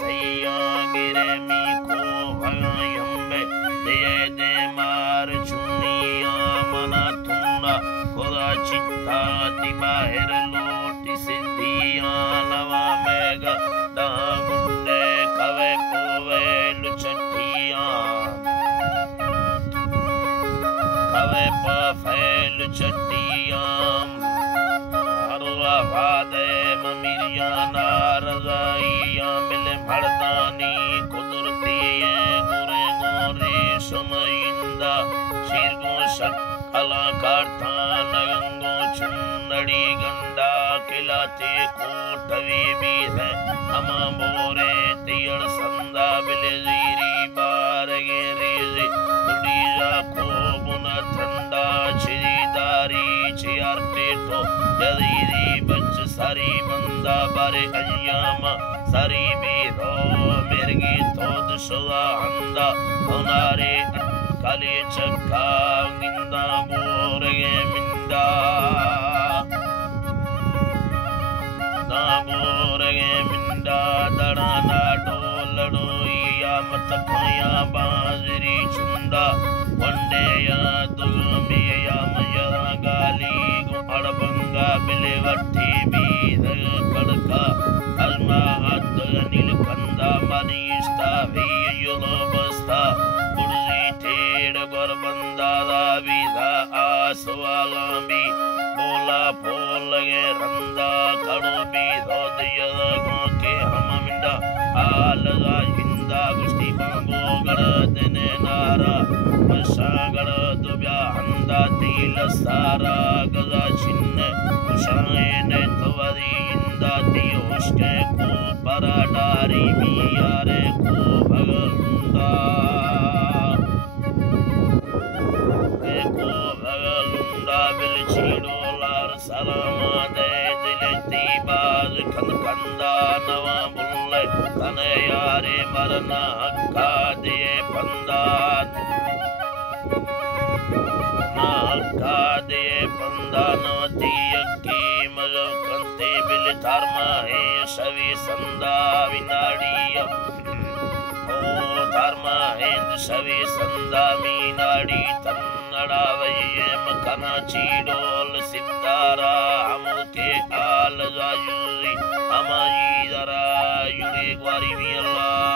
सैया गिरे मी को भयम्बे दे दे मार चुनिया मना तुंगा खुदा चित्ता ती बाहर लोटी सिद्धिया नवा मेगा दागुंडे कवे कोवे लुचटिया कवे पफेल चटिया हरवा वादे ममिरिया नारजाइया मिले मर्दानी कुदरती गुरे गोरे समयिंदा शिरगो शक कलाकारता नगंगो चुंदड़ी गंडा किलाते कोटवी भी है हम बोरे तियड़ संदा बिले जीरी बार गे रेजे दुड़ीजा को बुना ठंडा चिरीदारी चियारते तो जदीदी बच सारी बंदा बारे अय्यामा सारी बीरो मिर्गी तो दुशवा हंदा होनारे काले चक्का गिंदा बोरगे मिंदा ना बोरगे मिंदा दड़ाना डोलड़ो या मत खाया बाजरी चुंदा वंडे या दुलमी या मयरा गाली गो अड़बंगा बिले वट्टी बीद कड़का अल्मा अद नील कंदा मनीस्ता भी युलो बस्ता टेड़ गोर बंदा विधा आसवाला भी बोला बोल गे रंदा कड़ो भी धो दिया के हम मिंडा आलगा हिंदा गुस्ती बांगो गड़ देने नारा बसा गड़ दुब्या हंदा तील सारा गजा छिन्न उशाए ने तवरी इंदा ती उसके को परा डारी मियारे को भगलुंदा सलामा दे दिलती बाज खन कंदा नवा बुल्ले तने यारे मरना हक्का दे बंदा ना हक्का दे बंदा नवती यक्की मजो कंते बिल धर्मा है सवी संदा विनाड़िया ओ धर्मा है सवी संदा मीनाड़ी तन्नड़ा वये मकना चीडोल सिद्धारा हम के आल जायुरी हमारी दरा युगे ग्वारी भी अल्लाह